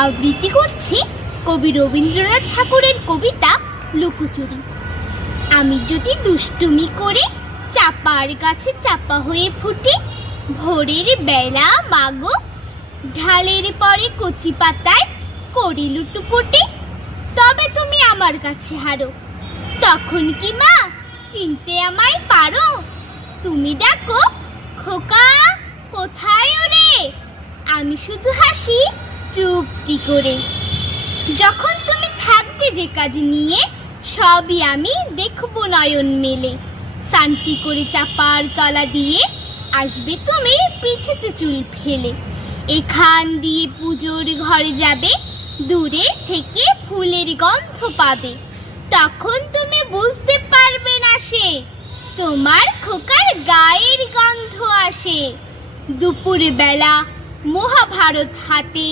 আবৃত্তি করছি কবি রবীন্দ্রনাথ ঠাকুরের কবিতা লুকোচুরি। আমি যদি দুষ্টুমি করে চাপার গাছে চাপা হয়ে ফুটি, ভোরের বেলা মাগো ঢালের পরে কচি পাতায় করি লুটোপুটি, তবে তুমি আমার কাছে হারো। তখন কি মা চিনতে আমায় পারো? তুমি ডাকো খোকা কোথায় ওরে, আমি শুধু হাসি চুপটি করে। যখন তুমি থাকবে যে কাজ নিয়ে, সবই আমি দেখব নয়ন মেলে। শান্তি করে চাপার তলা দিয়ে আসবে তুমি পিঠেতে চুল ফেলে। এখান দিয়ে পুজোর ঘরে যাবে, দূরে থেকে ফুলের গন্ধ পাবে। তখন তুমি বুঝতে পারবে না সে তোমার খোকার গায়ের গন্ধ আসে। দুপুর বেলা মহাভারত হাতে